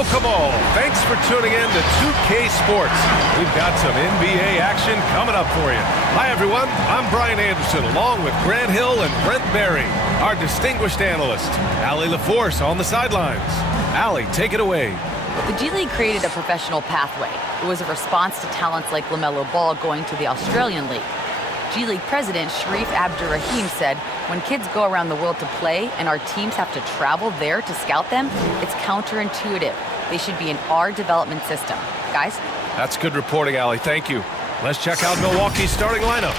Welcome all. Thanks for tuning in to 2K Sports. We've got some NBA action coming up for you. Hi, everyone. I'm Brian Anderson, along with Grant Hill and Brent Barry, our distinguished analyst. Allie LaForce on the sidelines. Allie, take it away. The G League created a professional pathway. It was a response to talents like LaMelo Ball going to the Australian League. G League president Sharif Abdurrahim said, when kids go around the world to play and our teams have to travel there to scout them, it's counterintuitive. They should be in our development system. Guys? That's good reporting, Allie. Thank you. Let's check out Milwaukee's starting lineup.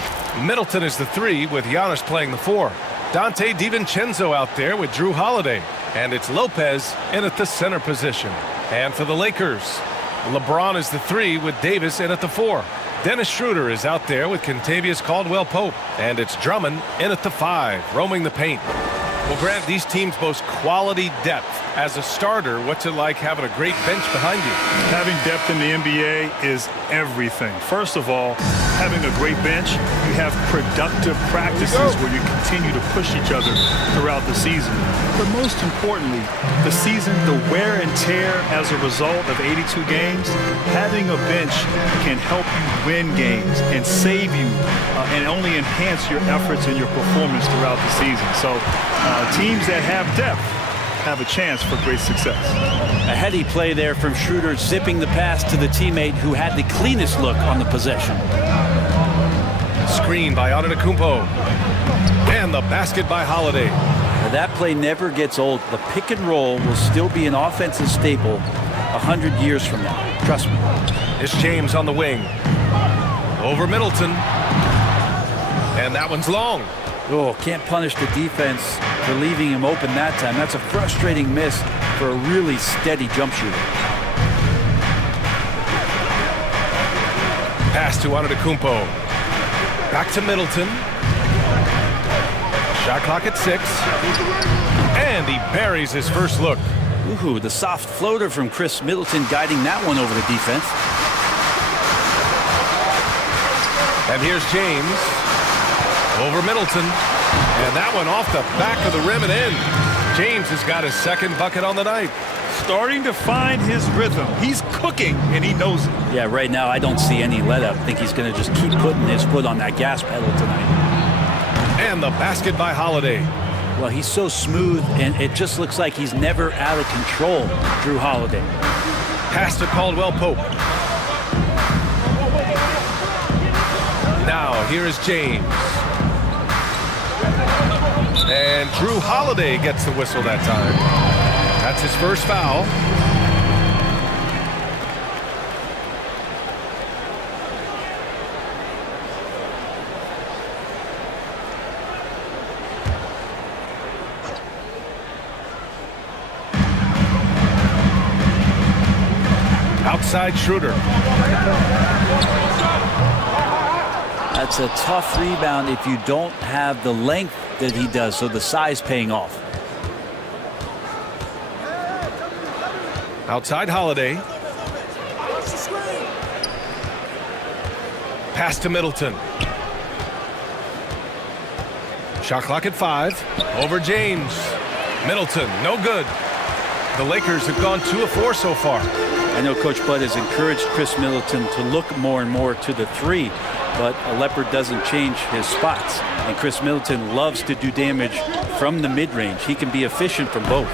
Middleton is the 3 with Giannis playing the 4. Dante DiVincenzo out there with Drew Holiday. And it's Lopez in at the center position. And for the Lakers, LeBron is the 3 with Davis in at the 4. Dennis Schroeder is out there with Kentavious Caldwell-Pope. And it's Drummond in at the 5, roaming the paint. Well, Grant, these teams boast quality depth. As a starter, what's it like having a great bench behind you? Having depth in the NBA is everything. First of all, having a great bench, you have productive practices where you continue to push each other throughout the season. But most importantly, the season, the wear and tear as a result of 82 games, having a bench can help you win games and save you and only enhance your efforts and your performance throughout the season. So teams that have depth have a chance for great success. A heady play there from Schroeder, zipping the pass to the teammate who had the cleanest look on the possession. Screen by Antetokounmpo. And the basket by Holiday. Now, that play never gets old. The pick and roll will still be an offensive staple 100 years from now. Trust me. It's James on the wing. Over Middleton. And that one's long. Oh, can't punish the defense for leaving him open that time. That's a frustrating miss for a really steady jump shooter. Pass to Antetokounmpo. Back to Middleton. Shot clock at 6. And he buries his first look. Ooh, the soft floater from Chris Middleton guiding that one over the defense. And here's James. Over Middleton. And that one off the back of the rim and in. James has got his second bucket on the night. Starting to find his rhythm. He's cooking, and he knows it. Yeah, right now I don't see any let-up. I think he's going to just keep putting his foot on that gas pedal tonight. And the basket by Holiday. Well, he's so smooth, and it just looks like he's never out of control, Drew Holiday. Pass to Caldwell-Pope. Now, here is James. And Drew Holiday gets the whistle that time. That's his first foul. Outside Schroeder. That's a tough rebound if you don't have the length that he does, so the size paying off. Outside Holiday. Pass to Middleton. Shot clock at 5. Over James. Middleton, no good. The Lakers have gone 2 of 4 so far. I know Coach Bud has encouraged Chris Middleton to look more and more to the 3, but a leopard doesn't change his spots. And Chris Middleton loves to do damage from the mid-range. He can be efficient from both.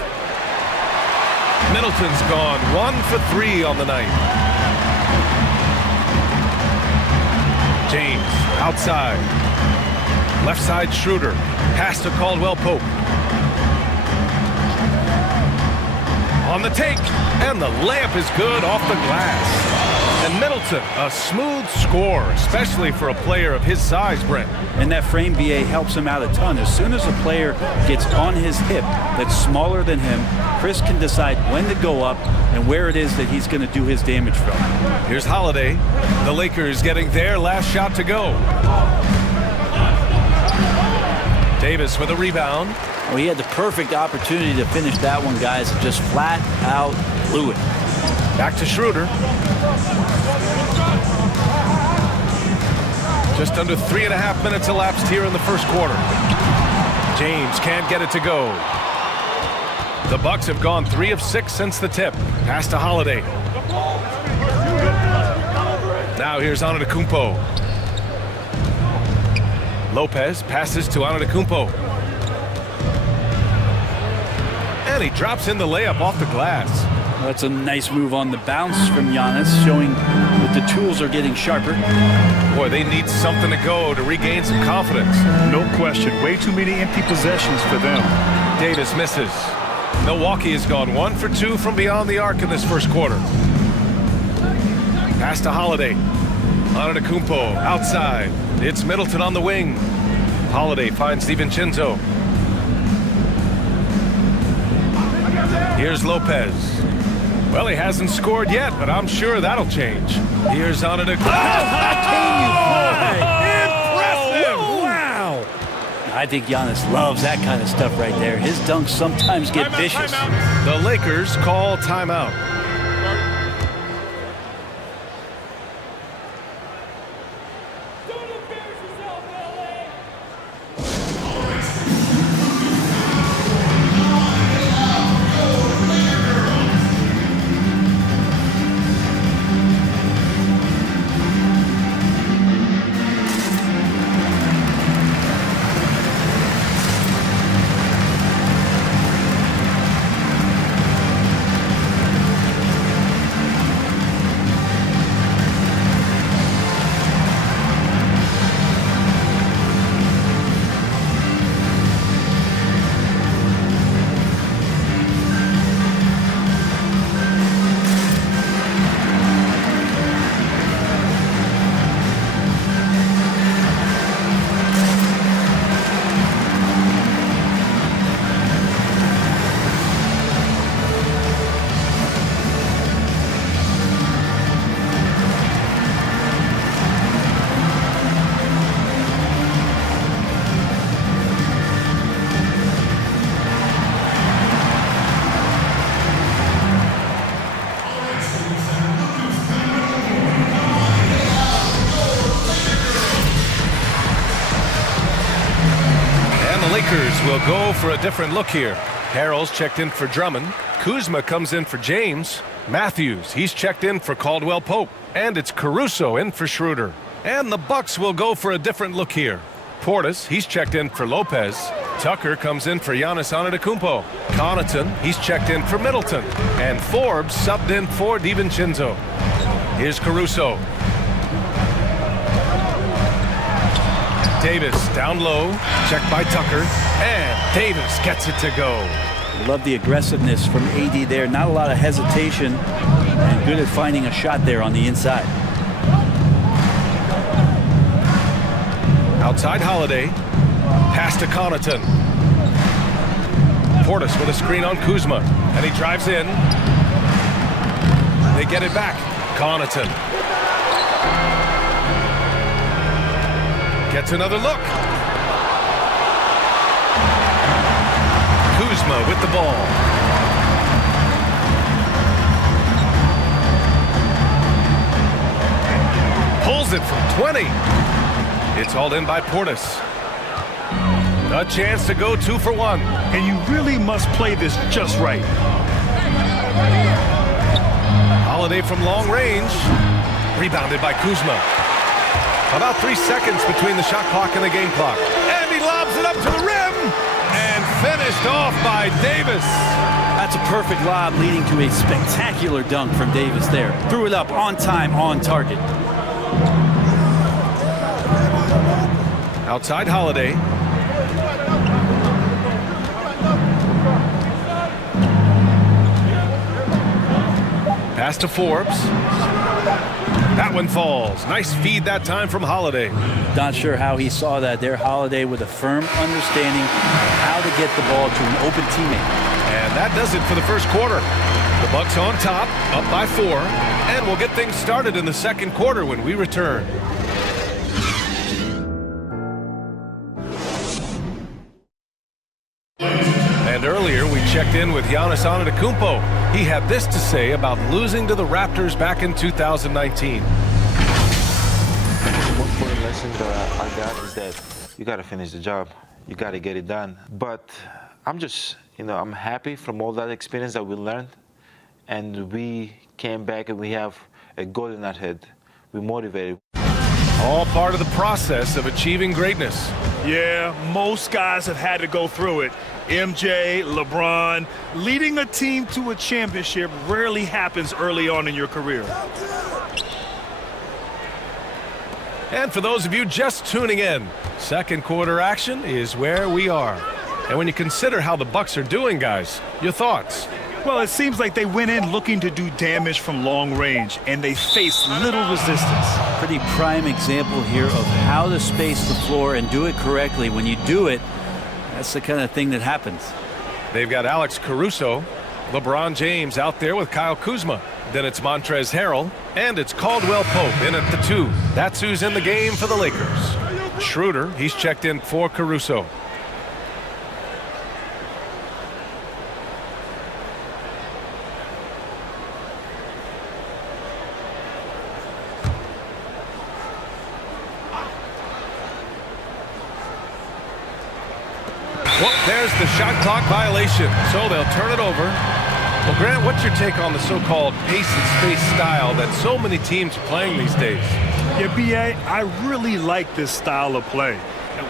Middleton's gone 1 for 3 on the night. James outside. Left side Schroeder. Pass to Caldwell-Pope. On the take, and the layup is good off the glass. And Middleton, a smooth score, especially for a player of his size, Brent. And that frame BA helps him out a ton. As soon as a player gets on his hip that's smaller than him, Chris can decide when to go up and where it is that he's going to do his damage from. Here's Holiday. The Lakers getting their last shot to go. Davis with a rebound. Well, he had the perfect opportunity to finish that one, guys. Just flat out blew it. Back to Schroeder. Just under 3.5 minutes elapsed here in the first quarter. James can't get it to go. The Bucks have gone 3 of 6 since the tip. Pass to Holiday. Now here's Antetokounmpo. Lopez passes to Antetokounmpo. And he drops in the layup off the glass. That's a nice move on the bounce from Giannis, showing that the tools are getting sharper. Boy, they need something to go to regain some confidence. No question. Way too many empty possessions for them. Davis misses. Milwaukee has gone 1 for 2 from beyond the arc in this first quarter. Pass to Holiday. Antetokounmpo outside. It's Middleton on the wing. Holiday finds DiVincenzo. Here's Lopez. Well, he hasn't scored yet, but I'm sure that'll change. Here's Antetokounmpo. Impressive! Wow! I think Giannis loves that kind of stuff right there. His dunks sometimes get vicious. The Lakers call timeout. Lakers will go for a different look here. Harrell's checked in for Drummond. Kuzma comes in for James. Matthews, he's checked in for Caldwell Pope. And it's Caruso in for Schroeder. And the Bucks will go for a different look here. Portis, he's checked in for Lopez. Tucker comes in for Giannis Antetokounmpo. Connaughton, he's checked in for Middleton. And Forbes subbed in for DiVincenzo. Here's Caruso. Davis down low, checked by Tucker, and Davis gets it to go. Love the aggressiveness from AD there. Not a lot of hesitation, and good at finding a shot there on the inside. Outside Holiday, pass to Connaughton. Portis with a screen on Kuzma, and he drives in. They get it back. Connaughton gets another look. Kuzma with the ball. Pulls it from 20. It's hauled in by Portis. A chance to go 2 for 1. And you really must play this just right. Holiday from long range. Rebounded by Kuzma. About 3 seconds between the shot clock and the game clock. And he lobs it up to the rim. And finished off by Davis. That's a perfect lob leading to a spectacular dunk from Davis there. Threw it up on time, on target. Outside Holiday. Pass to Forbes. That one falls. Nice feed that time from Holiday. Not sure how he saw that there. Holiday with a firm understanding of how to get the ball to an open teammate. And that does it for the first quarter. The Bucks on top, up by 4. And we'll get things started in the second quarter when we return. And earlier, we checked in with Giannis Antetokounmpo. He had this to say about losing to the Raptors back in 2019. The most important lesson that I got is that you got to finish the job. You got to get it done. But I'm just, I'm happy from all that experience that we learned, and we came back and we have a goal in our head. We're motivated. All part of the process of achieving greatness. Yeah, most guys have had to go through it. MJ, LeBron, leading a team to a championship rarely happens early on in your career. And for those of you just tuning in, second quarter action is where we are. And when you consider how the Bucks are doing, guys, your thoughts? Well, it seems like they went in looking to do damage from long range, and they faced little resistance. Pretty prime example here of how to space the floor and do it correctly. When you do it, that's the kind of thing that happens. They've got Alex Caruso, LeBron James out there with Kyle Kuzma. Then it's Montrezl Harrell, and it's Caldwell Pope in at the 2. That's who's in the game for the Lakers. Schroeder, he's checked in for Caruso. Well, there's the shot clock violation, so they'll turn it over. Well, Grant, what's your take on the so-called pace and space style that so many teams are playing these days? Yeah, B.A., I really like this style of play.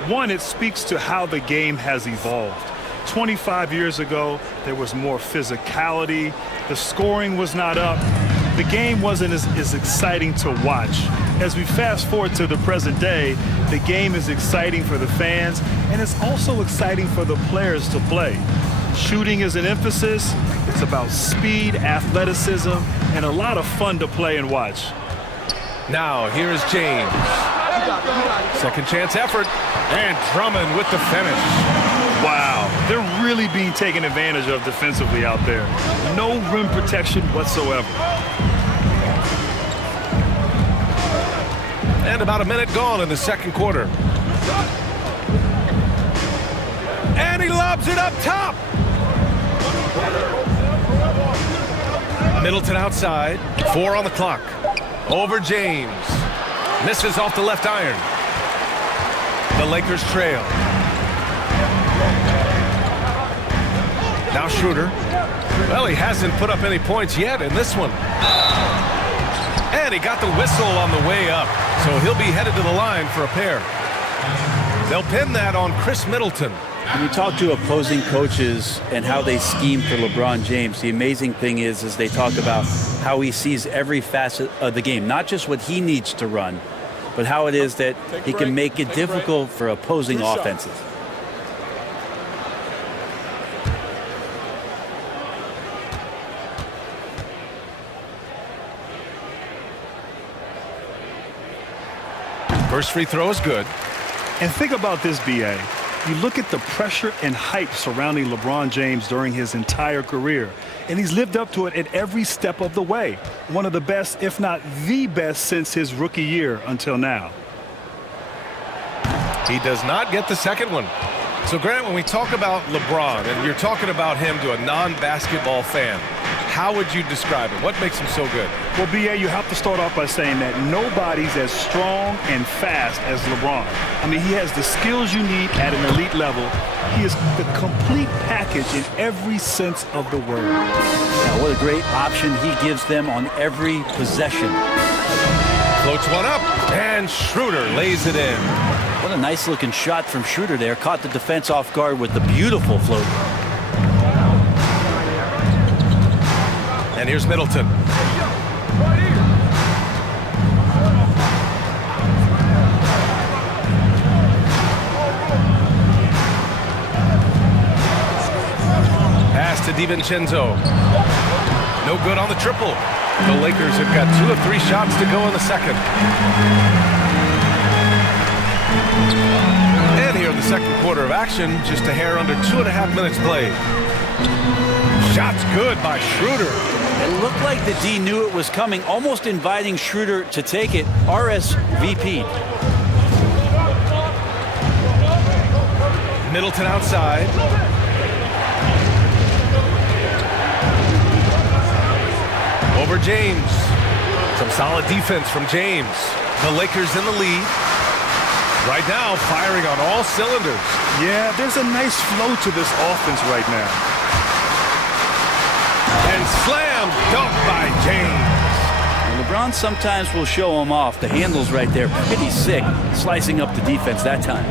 One, it speaks to how the game has evolved. 25 years ago, there was more physicality. The scoring was not up. The game wasn't as exciting to watch. As we fast forward to the present day, the game is exciting for the fans, and it's also exciting for the players to play. Shooting is an emphasis. It's about speed, athleticism, and a lot of fun to play and watch. Now, here is James. Second chance effort, and Drummond with the finish. Wow, they're really being taken advantage of defensively out there. No rim protection whatsoever. And about a minute gone in the second quarter. And he lobs it up top. Middleton outside, 4 on the clock. Over James. Misses off the left iron. The Lakers trail. Now Schroeder. Well, he hasn't put up any points yet in this one. And he got the whistle on the way up, so he'll be headed to the line for a pair. They'll pin that on Chris Middleton. When you talk to opposing coaches and how they scheme for LeBron James, the amazing thing is they talk about how he sees every facet of the game, not just what he needs to run, but how it is that he can make it difficult for opposing offenses. First free throw is good. And think about this, B.A. You look at the pressure and hype surrounding LeBron James during his entire career, and he's lived up to it at every step of the way. One of the best, if not the best, since his rookie year until now. He does not get the second one. So, Grant, when we talk about LeBron, and you're talking about him to a non-basketball fan, how would you describe it? What makes him so good? Well, B.A., you have to start off by saying that nobody's as strong and fast as LeBron. I mean, he has the skills you need at an elite level. He is the complete package in every sense of the word. Now, what a great option he gives them on every possession. Floats one up, and Schroeder lays it in. What a nice-looking shot from Schroeder there. Caught the defense off guard with the beautiful float. And here's Middleton. Pass to DiVincenzo. No good on the triple. The Lakers have got 2 of 3 shots to go in the second. And here in the second quarter of action, just a hair under 2.5 minutes played. Shot's good by Schroeder. It looked like the D knew it was coming, almost inviting Schroeder to take it. RSVP. Middleton outside. Over James. Some solid defense from James. The Lakers in the lead. Right now, firing on all cylinders. Yeah, there's a nice flow to this offense right now. And slam dunk by James. And LeBron sometimes will show him off. The handle's right there, pretty sick, slicing up the defense that time.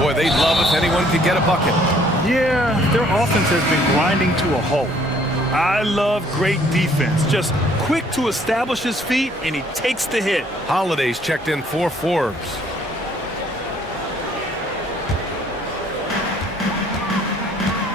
Boy, they'd love if anyone could get a bucket. Yeah, their offense has been grinding to a halt. I love great defense. Just quick to establish his feet, and he takes the hit. Holiday's checked in 4 Forbes.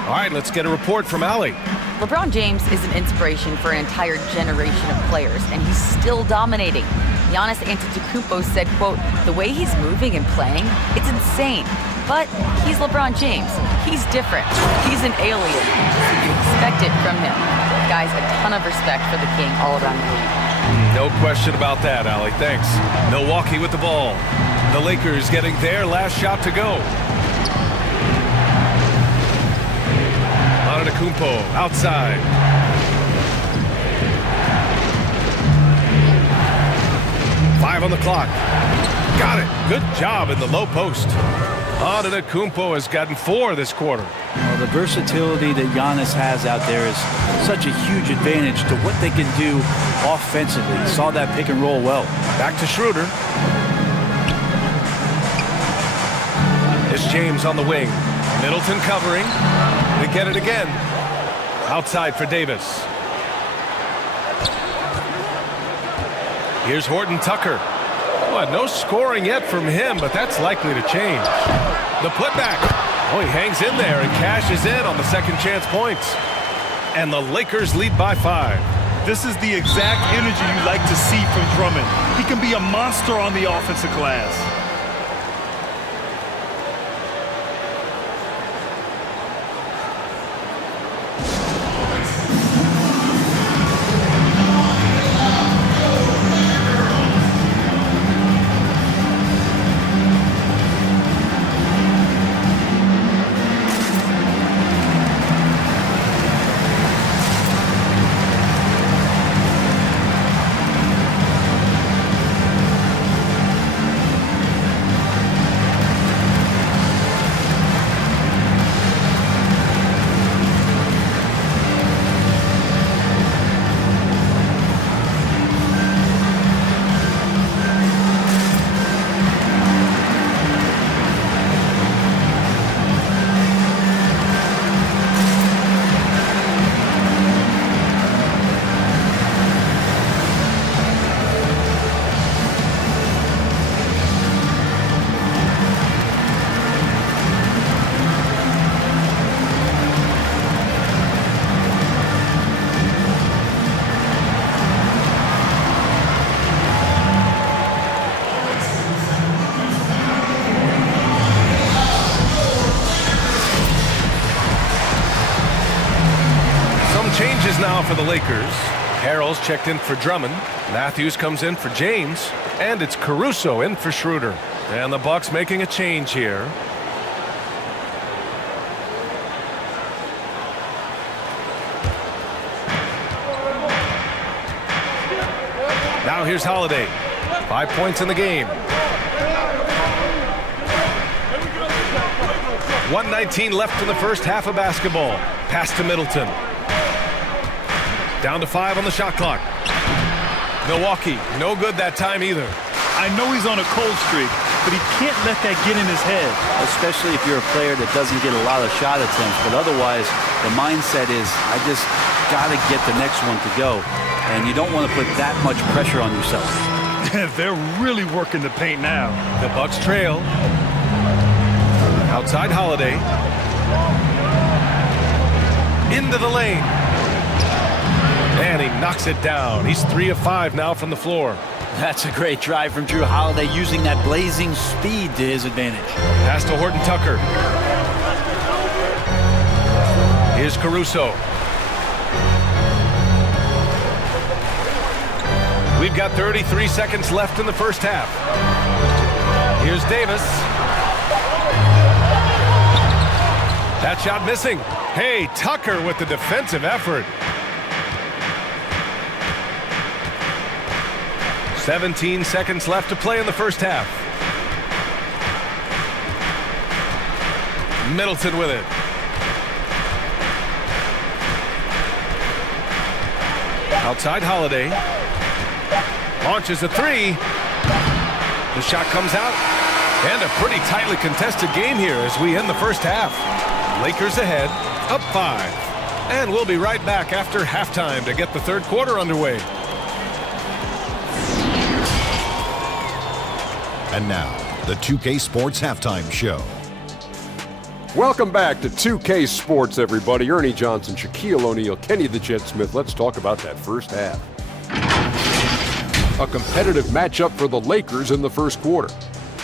All right, let's get a report from Allie. LeBron James is an inspiration for an entire generation of players, and he's still dominating. Giannis Antetokounmpo said, quote, "The way he's moving and playing, it's insane. But he's LeBron James. He's different. He's an alien. So you expect it from him." Guys, a ton of respect for the king all around the league. No question about that, Allie. Thanks. Milwaukee with the ball. The Lakers getting their last shot to go. Antetokounmpo outside. Five on the clock. Got it. Good job in the low post. Antetokounmpo has gotten 4 this quarter. Well, the versatility that Giannis has out there is such a huge advantage to what they can do offensively. You saw that pick and roll well. Back to Schroeder. It's James on the wing. Middleton covering. They get it again. Outside for Davis. Here's Horton Tucker. Well, no scoring yet from him, but that's likely to change. The putback. Oh, he hangs in there and cashes in on the second chance points. And the Lakers lead by 5. This is the exact energy you like to see from Drummond. He can be a monster on the offensive glass. Changes now for the Lakers. Harrell's checked in for Drummond. Matthews comes in for James. And it's Caruso in for Schroeder. And the Bucks making a change here. Now here's Holiday. 5 points in the game. 1:19 left in the first half of basketball. Pass to Middleton. Down to 5 on the shot clock. Milwaukee, no good that time either. I know he's on a cold streak, but he can't let that get in his head. Especially if you're a player that doesn't get a lot of shot attempts. But otherwise, the mindset is, I just got to get the next one to go. And you don't want to put that much pressure on yourself. They're really working the paint now. The Bucks trail. Outside Holiday. Into the lane. And he knocks it down. He's 3 of 5 now from the floor. That's a great drive from Drew Holiday, using that blazing speed to his advantage. Pass to Horton Tucker. Here's Caruso. We've got 33 seconds left in the first half. Here's Davis. That shot missing. Hey, Tucker with the defensive effort. 17 seconds left to play in the first half. Middleton with it. Outside Holiday. Launches a three. The shot comes out. And a pretty tightly contested game here as we end the first half. Lakers ahead, up 5. And we'll be right back after halftime to get the third quarter underway. And now, the 2K Sports Halftime Show. Welcome back to 2K Sports, everybody. Ernie Johnson, Shaquille O'Neal, Kenny the Jet Smith. Let's talk about that first half. A competitive matchup for the Lakers in the first quarter.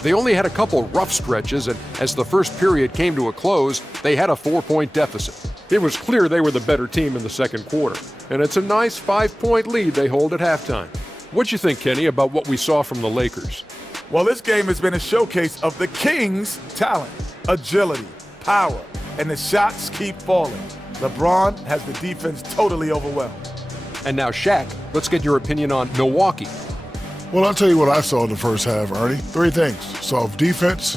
They only had a couple rough stretches, and as the first period came to a close, they had a 4-point deficit. It was clear they were the better team in the second quarter, and it's a nice 5-point lead they hold at halftime. What'd you think, Kenny, about what we saw from the Lakers? Well, this game has been a showcase of the Kings' talent, agility, power, and the shots keep falling. LeBron has the defense totally overwhelmed. And now, Shaq, let's get your opinion on Milwaukee. Well, I'll tell you what I saw in the first half, Ernie. 3 things. Soft defense,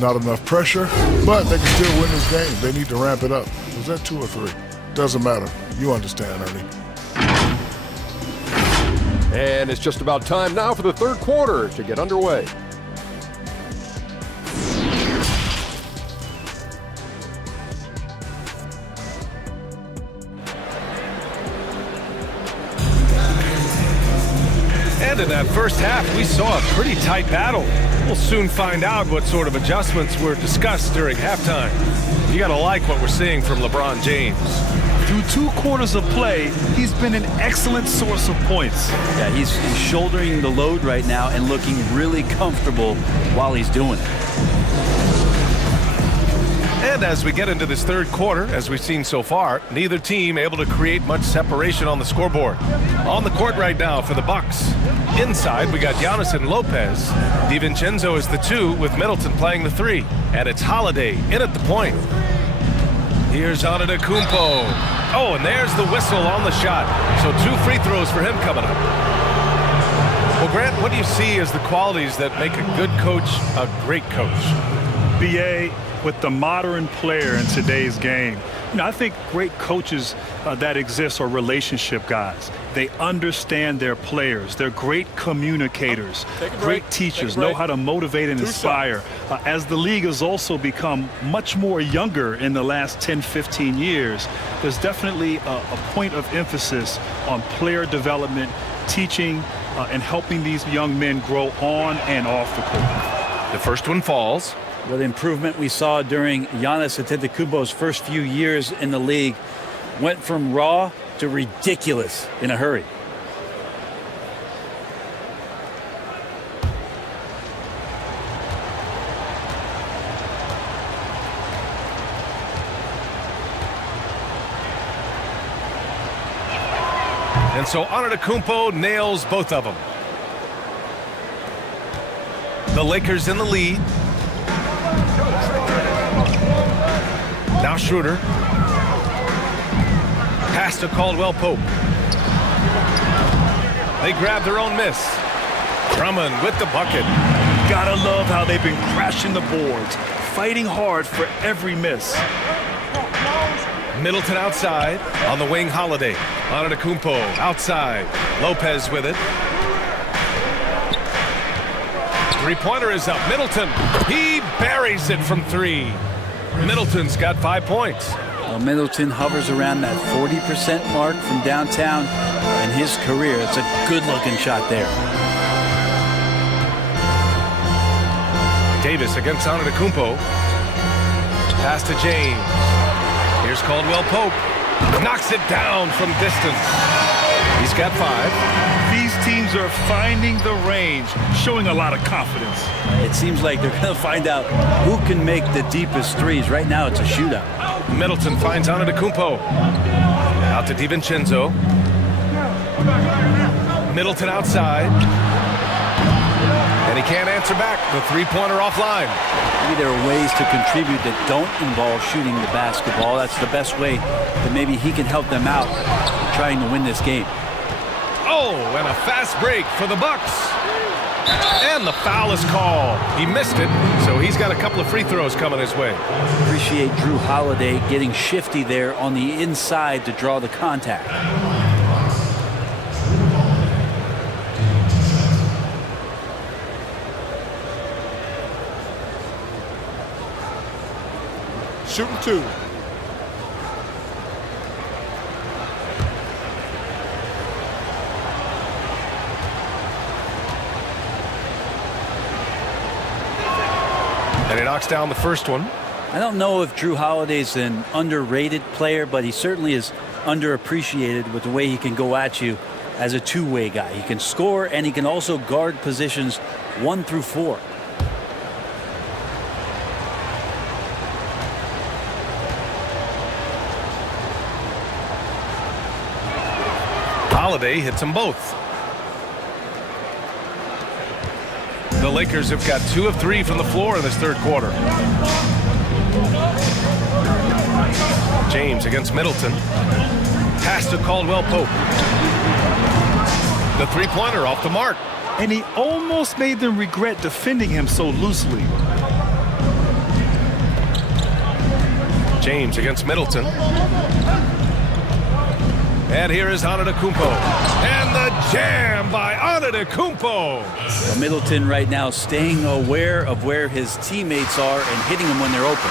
not enough pressure, but they can still win this game. They need to ramp it up. Was that 2 or 3? Doesn't matter. You understand, Ernie. And it's just about time now for the third quarter to get underway. And in that first half, we saw a pretty tight battle. We'll soon find out what sort of adjustments were discussed during halftime. You gotta like what we're seeing from LeBron James. Through 2 quarters of play, he's been an excellent source of points. Yeah, he's shouldering the load right now and looking really comfortable while he's doing it. And as we get into this third quarter, as we've seen so far, neither team able to create much separation on the scoreboard. On the court right now for the Bucks. Inside, we got Giannis and Lopez. DiVincenzo is the 2 with Middleton playing the 3. And it's Holiday in at the point. Here's Antetokounmpo. Oh, and there's the whistle on the shot. So 2 free throws for him coming up. Well, Grant, what do you see as the qualities that make a good coach a great coach? BA, with the modern player in today's game, I think great coaches that exist are relationship guys. They understand their players. They're great communicators, great teachers, know how to motivate and inspire. As the league has also become much more younger in the last 10, 15 years, there's definitely a point of emphasis on player development, teaching, and helping these young men grow on and off the court. The first one falls. With improvement we saw during Giannis Antetokounmpo's first few years in the league, went from raw to ridiculous in a hurry. And so Antetokounmpo nails both of them. The Lakers in the lead. Now Schroeder. Pass to Caldwell Pope. They grab their own miss. Drummond with the bucket. Gotta love how they've been crashing the boards, fighting hard for every miss. Middleton outside. On the wing, Holiday. Antetokounmpo outside. Lopez with it. Three-pointer is up. Middleton. He buries it from 3. Middleton's got 5 points. Well, Middleton hovers around that 40% mark from downtown in his career. It's a good-looking shot there. Davis against Antetokounmpo. Pass to James. Here's Caldwell Pope. Knocks it down from distance. He's got 5. These teams are finding the range, showing a lot of confidence. It seems like they're going to find out who can make the deepest threes. Right now, it's a shootout. Middleton finds Antetokounmpo. Out to DiVincenzo. Middleton outside. And he can't answer back. The three-pointer offline. Maybe there are ways to contribute that don't involve shooting the basketball. That's the best way that maybe he can help them out trying to win this game. Oh, and a fast break for the Bucks. And the foul is called. He missed it, so he's got a couple of free throws coming his way. Appreciate Drew Holiday getting shifty there on the inside to draw the contact. Shooting 2. And he knocks down the first one. I don't know if Drew Holiday's an underrated player, but he certainly is underappreciated with the way he can go at you as a two-way guy. He can score, and he can also guard positions 1 through 4. Holiday hits them both. The Lakers have got 2 of 3 from the floor in this third quarter. James against Middleton. Pass to Caldwell Pope. The three-pointer off the mark. And he almost made them regret defending him so loosely. James against Middleton. And here is Antetokounmpo. And the jam by Antetokounmpo. Well, Middleton right now staying aware of where his teammates are and hitting them when they're open.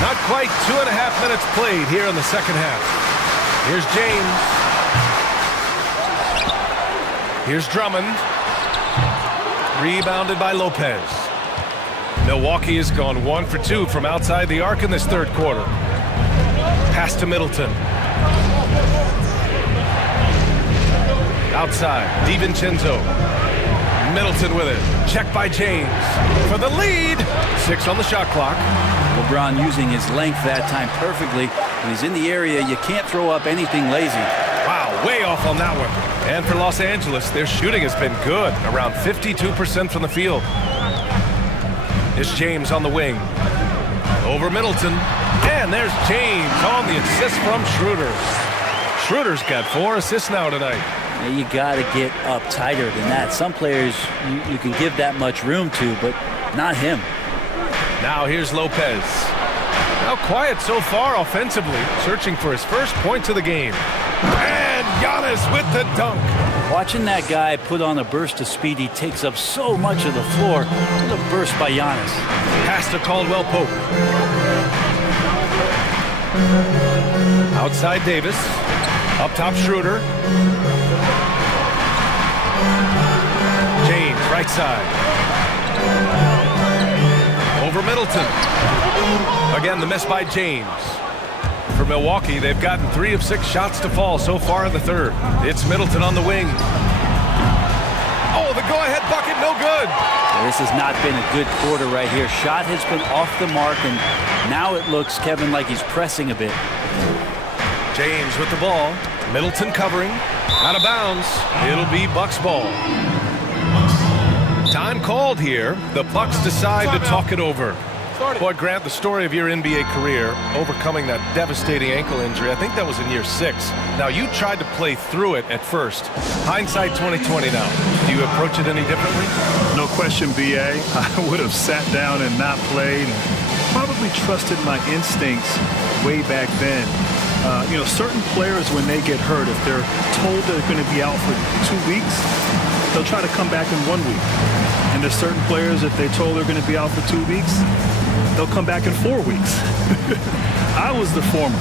Not quite 2.5 minutes played here in the second half. Here's James. Here's Drummond. Rebounded by Lopez. Milwaukee has gone 1 for 2 from outside the arc in this third quarter. Pass to Middleton. Outside, DiVincenzo. Middleton with it. Check by James. For the lead. 6 on the shot clock. LeBron using his length that time perfectly. When he's in the area, you can't throw up anything lazy. Wow, way off on that one. And for Los Angeles, their shooting has been good. Around 52% from the field. It's James on the wing. Over Middleton. And there's James on the assist from Schroeder. Schroeder's got 4 assists now tonight. Now you got to get up tighter than that. Some players you can give that much room to, but not him. Now here's Lopez. Now quiet so far offensively, searching for his first points of the game. And Giannis with the dunk. Watching that guy put on a burst of speed, he takes up so much of the floor. What a burst by Giannis. Pass to Caldwell Pope. Outside Davis. Up top Schroeder. James, right side. Over Middleton. Again, the miss by James. For Milwaukee, they've gotten 3 of 6 shots to fall so far in the third. It's Middleton on the wing. Oh, the go-ahead bucket, no good. Well, this has not been a good quarter right here. Shot has been off the mark, and now it looks, Kevin, like he's pressing a bit. James with the ball. Middleton covering. Out of bounds. It'll be Bucks ball. Time called here. The Bucks decide to talk it over. Boy, Grant, the story of your NBA career, overcoming that devastating ankle injury, I think that was in year 6. Now, you tried to play through it at first. Hindsight 2020 now. Do you approach it any differently? No question, B.A. I would have sat down and not played and probably trusted my instincts way back then. Certain players, when they get hurt, if they're told they're going to be out for 2 weeks, they'll try to come back in 1 week. And there's certain players, if they're told they're going to be out for 2 weeks, they'll come back in 4 weeks. I was the former.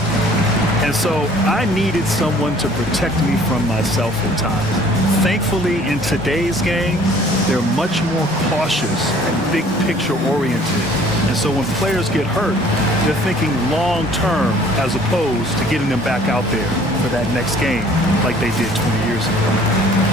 And so I needed someone to protect me from myself at times. Thankfully, in today's game, they're much more cautious and big picture oriented. And so when players get hurt, they're thinking long term as opposed to getting them back out there for that next game like they did 20 years ago.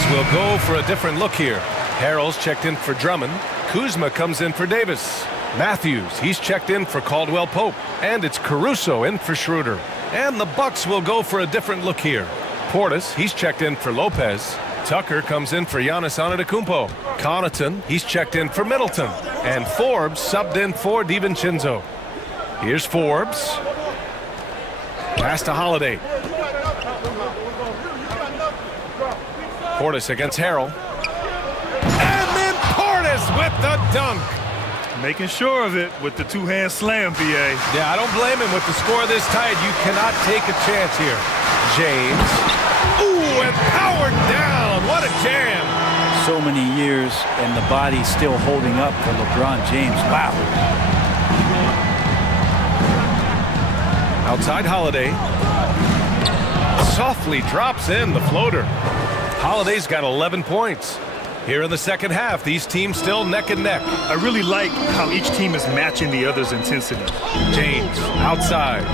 Lakers will go for a different look here. Harrell's checked in for Drummond. Kuzma comes in for Davis. Matthews, he's checked in for Caldwell Pope. And it's Caruso in for Schroeder. And the Bucks will go for a different look here. Portis, he's checked in for Lopez. Tucker comes in for Giannis Antetokounmpo. Connaughton, he's checked in for Middleton. And Forbes subbed in for DiVincenzo. Here's Forbes. Pass to Holiday. Portis against Harrell. And then Portis with the dunk. Making sure of it with the two-hand slam, BA. Yeah, I don't blame him with the score this tight. You cannot take a chance here. James. Ooh, and powered down. What a jam. So many years, and the body still holding up for LeBron James. Wow. Outside Holiday. Softly drops in the floater. Holiday's got 11 points. Here in the second half, these teams still neck and neck. I really like how each team is matching the other's intensity. James outside.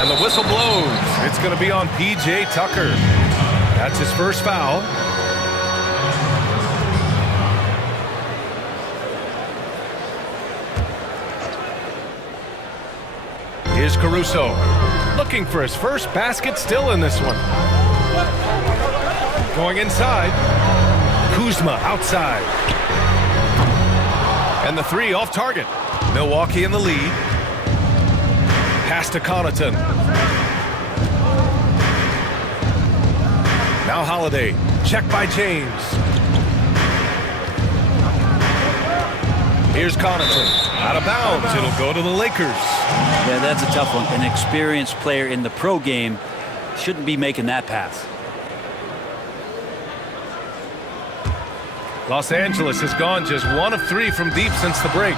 And the whistle blows. It's going to be on P.J. Tucker. That's his first foul. Here's Caruso. Looking for his first basket still in this one. Going inside. Kuzma outside. And the three off target. Milwaukee in the lead. Pass to Connaughton. Now Holiday. Check by James. Here's Connaughton. Out of bounds. It'll go to the Lakers. Yeah, that's a tough one. An experienced player in the pro game shouldn't be making that pass. Los Angeles has gone just 1 of 3 from deep since the break.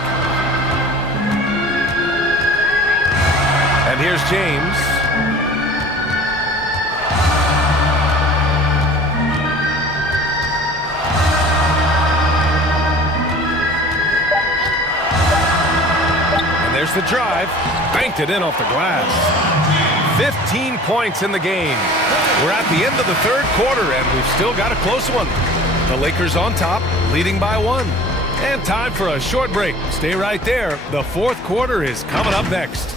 And here's James. And there's the drive. Banked it in off the glass. 15 points in the game. We're at the end of the third quarter, and we've still got a close one. The Lakers on top, leading by 1. And time for a short break. Stay right there. The fourth quarter is coming up next.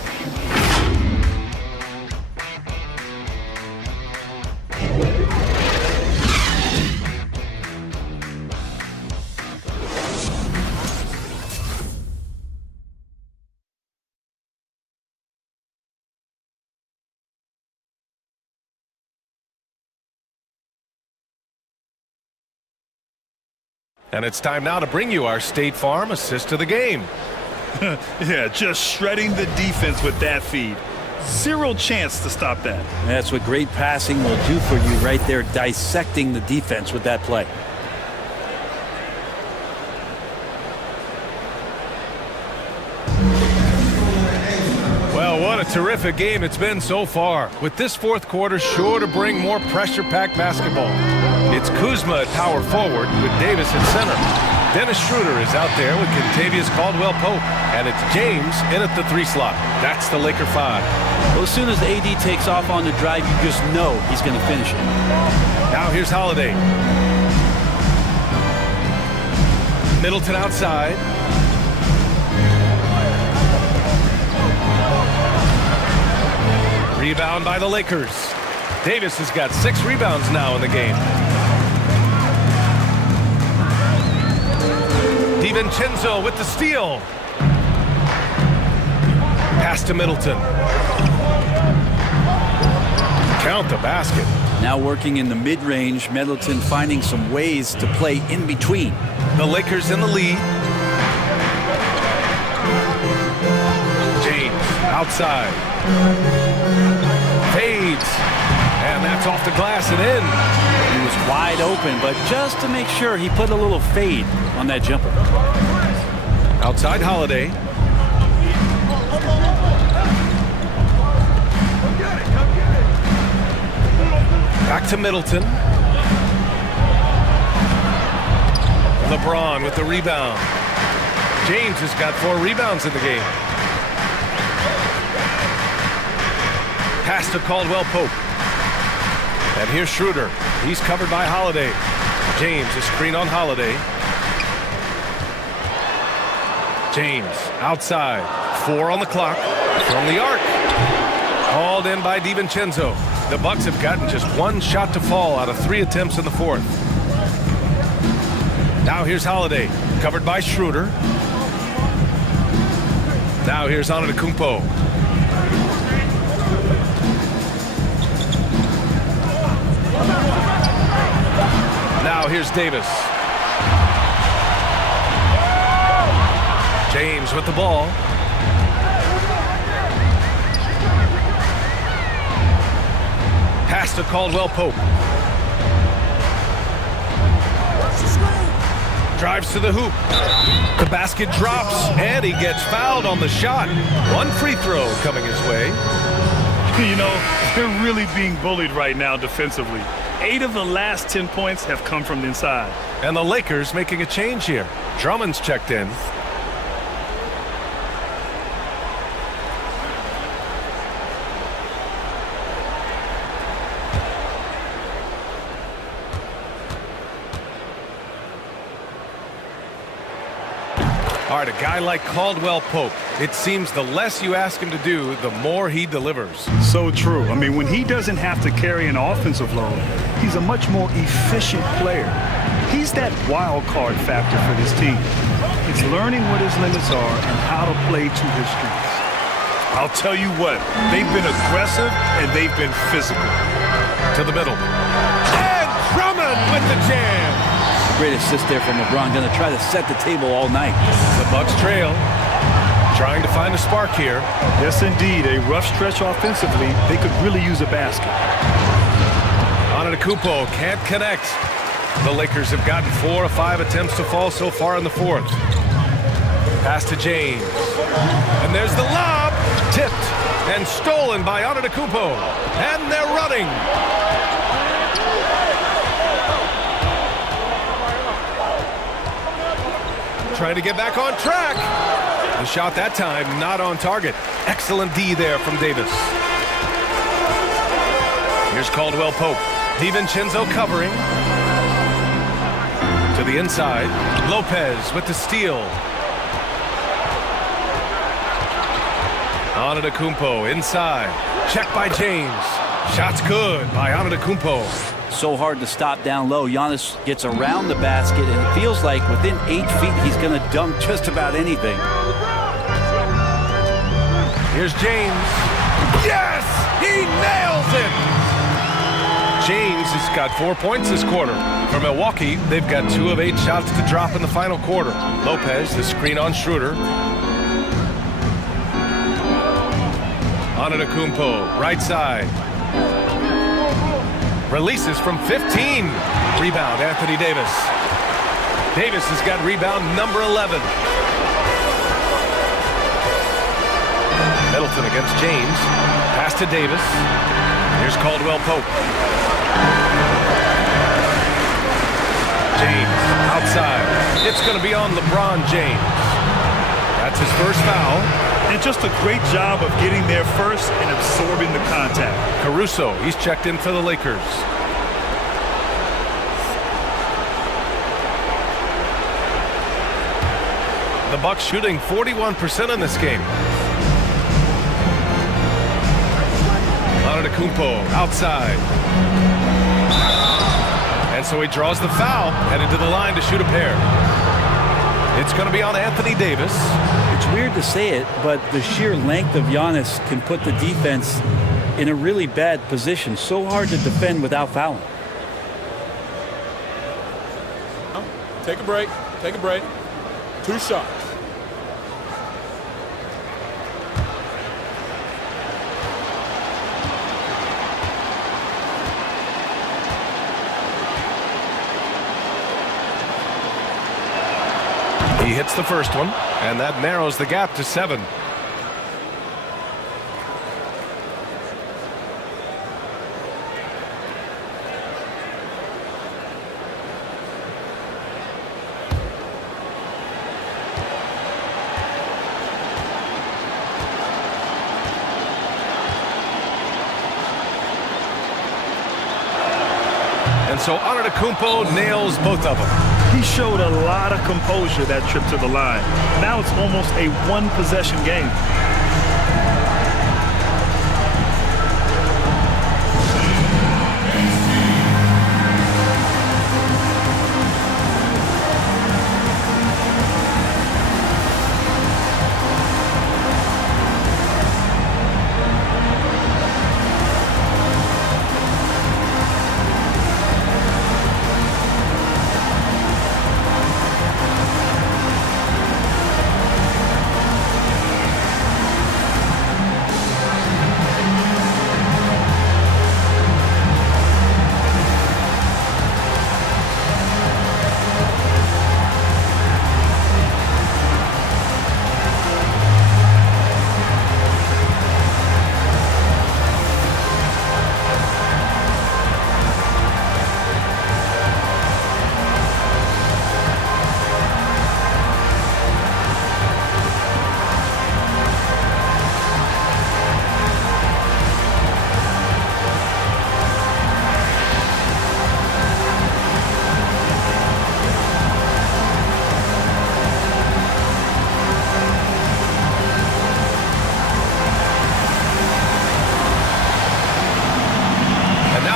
And it's time now to bring you our State Farm assist of the game. Yeah, just shredding the defense with that feed. Zero chance to stop that. That's what great passing will do for you right there, dissecting the defense with that play. Well, what a terrific game it's been so far. With this fourth quarter sure to bring more pressure-packed basketball. It's Kuzma at power forward with Davis at center. Dennis Schroeder is out there with Kentavious Caldwell-Pope. And it's James in at the 3 slot. That's the Laker 5. Well, as soon as AD takes off on the drive, you just know he's going to finish it. Now here's Holiday. Middleton outside. Rebound by the Lakers. Davis has got 6 rebounds now in the game. DiVincenzo with the steal. Pass to Middleton. Count the basket. Now working in the mid-range, Middleton finding some ways to play in between. The Lakers in the lead. James outside. Fades. And that's off the glass and in. He was wide open, but just to make sure, he put a little fade on that jumper. Outside Holiday. Back to Middleton. LeBron with the rebound. James has got 4 rebounds in the game. Pass to Caldwell-Pope. And here's Schroeder. He's covered by Holiday. James, a screen on Holiday. James outside. 4 on the clock. From the arc. Hauled in by DiVincenzo. The Bucks have gotten just 1 shot to fall out of 3 attempts in the 4th. Now here's Holiday. Covered by Schroeder. Now here's Antetokounmpo. Now here's Davis. James with the ball. Pass to Caldwell Pope. Drives to the hoop. The basket drops, and he gets fouled on the shot. 1 free throw coming his way. You know, they're really being bullied right now defensively. 8 of the last 10 points have come from the inside. And the Lakers making a change here. Drummond's checked in. All right, a guy like Caldwell Pope, it seems the less you ask him to do, the more he delivers. So true. I mean, when he doesn't have to carry an offensive load, he's a much more efficient player. He's that wild card factor for this team. It's learning what his limits are and how to play to his strengths. I'll tell you what, they've been aggressive and they've been physical. To the middle. And Drummond with the jam. Great assist there from LeBron. Going to try to set the table all night. The Bucks trail. Trying to find a spark here. Yes, indeed. A rough stretch offensively. They could really use a basket. Antetokounmpo can't connect. The Lakers have gotten 4 of 5 attempts to fall so far in the 4th. Pass to James. And there's the lob. Tipped and stolen by Antetokounmpo. And they're running. Trying to get back on track. The shot that time not on target. Excellent D there from Davis. Here's Caldwell Pope. DiVincenzo covering. To the inside. Lopez with the steal. Antetokounmpo inside. Check by James. Shot's good by Antetokounmpo. So hard to stop down low. Giannis gets around the basket, and it feels like within 8 feet he's going to dunk just about anything. Here's James. Yes! He nails it! James has got 4 points this quarter. For Milwaukee, they've got 2 of 8 shots to drop in the final quarter. Lopez, the screen on Schroeder. Antetokounmpo, right side. Releases from 15. Rebound, Anthony Davis. Davis has got rebound number 11. Middleton against James. Pass to Davis. Here's Caldwell Pope. James outside. It's going to be on LeBron James. That's his first foul. And just a great job of getting there first and absorbing the contact. Caruso, he's checked in for the Lakers. The Bucks shooting 41% in this game. Antetokounmpo outside. And so he draws the foul, headed to the line to shoot a pair. It's going to be on Anthony Davis. It's weird to say it, but the sheer length of Giannis can put the defense in a really bad position. So hard to defend without fouling. Take a break. Take a break. 2 shots. He hits the first one, and that narrows the gap to 7. so Antetokounmpo nails both of them. He showed a lot of composure that trip to the line. Now it's almost a one-possession game.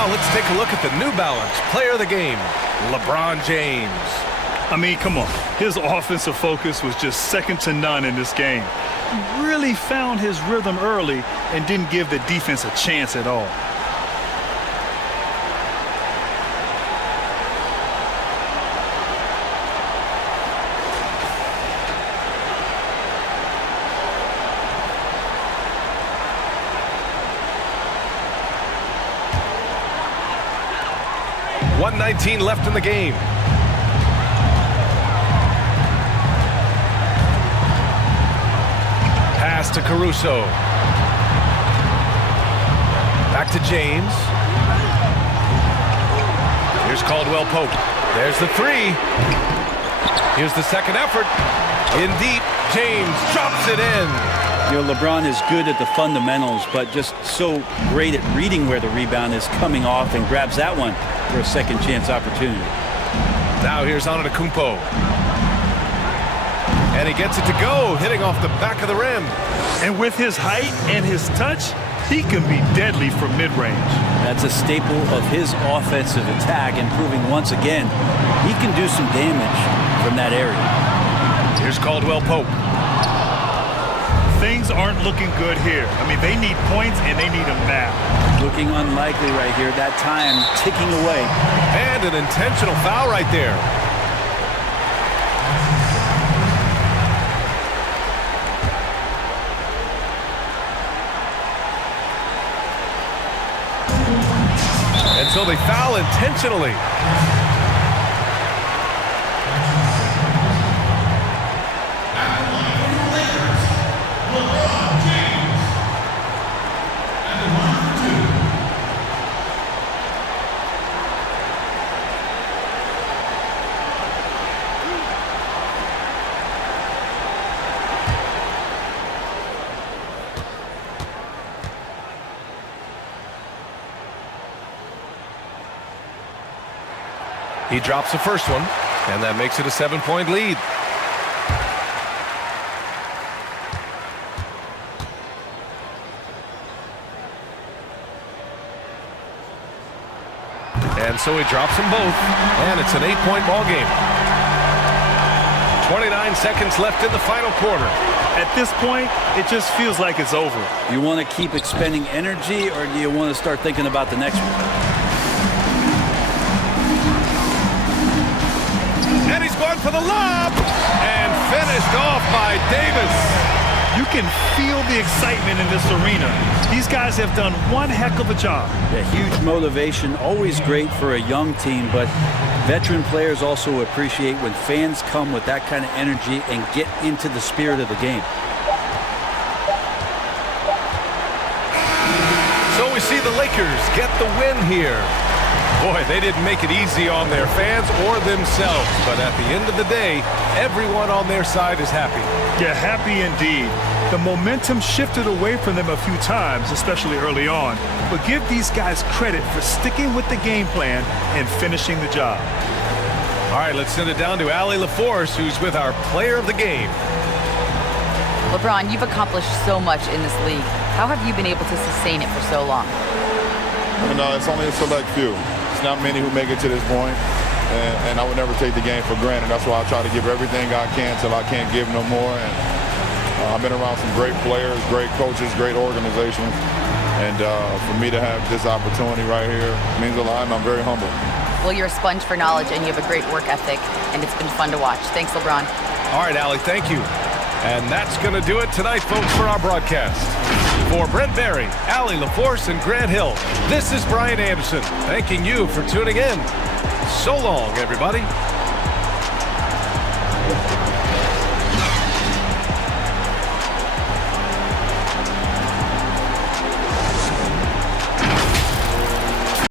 Let's take a look at the New Balance player of the game, LeBron James. I mean, come on. His offensive focus was just second to none in this game. He really found his rhythm early and didn't give the defense a chance at all. .19 left in the game. Pass to Caruso. Back to James. Here's Caldwell Pope. There's the three. Here's the second effort. In deep, James drops it in. You know, LeBron is good at the fundamentals, but just so great at reading where the rebound is coming off and grabs that one for a second chance opportunity. Now here's Antetokounmpo. And he gets it to go, hitting off the back of the rim. And with his height and his touch, he can be deadly from mid-range. That's a staple of his offensive attack, and proving once again he can do some damage from that area. Here's Caldwell Pope. Things aren't looking good here. I mean, they need points, and they need them now. Looking unlikely right here. That time ticking away. And an intentional foul right there. And so they foul intentionally. He drops the first one, and that makes it a 7-point lead. And so he drops them both, and it's an 8-point ball game. 29 seconds left in the final quarter. At this point, it just feels like it's over. You want to keep expending energy, or do you want to start thinking about the next one? And he's going for the lob, and finished off by Davis. You can feel the excitement in this arena. These guys have done one heck of a job. Yeah, huge motivation, always great for a young team, but veteran players also appreciate when fans come with that kind of energy and get into the spirit of the game. So we see the Lakers get the win here. Boy, they didn't make it easy on their fans or themselves, but at the end of the day, everyone on their side is happy. Yeah, happy indeed. The momentum shifted away from them a few times, especially early on. But give these guys credit for sticking with the game plan and finishing the job. All right, let's send it down to Allie LaForce, who's with our player of the game. LeBron, you've accomplished so much in this league. How have you been able to sustain it for so long? It's only a select few. It's not many who make it to this point, and I would never take the game for granted. That's why I try to give everything I can till I can't give no more. And I've been around some great players, great coaches, great organizations, and for me to have this opportunity right here means a lot, and I'm very humble. Well, you're a sponge for knowledge, and you have a great work ethic, and it's been fun to watch. Thanks, LeBron. All right, Allie, thank you. And that's going to do it tonight, folks, for our broadcast. For Brent Barry, Allie LaForce, and Grant Hill, this is Brian Anderson, thanking you for tuning in. So long, everybody.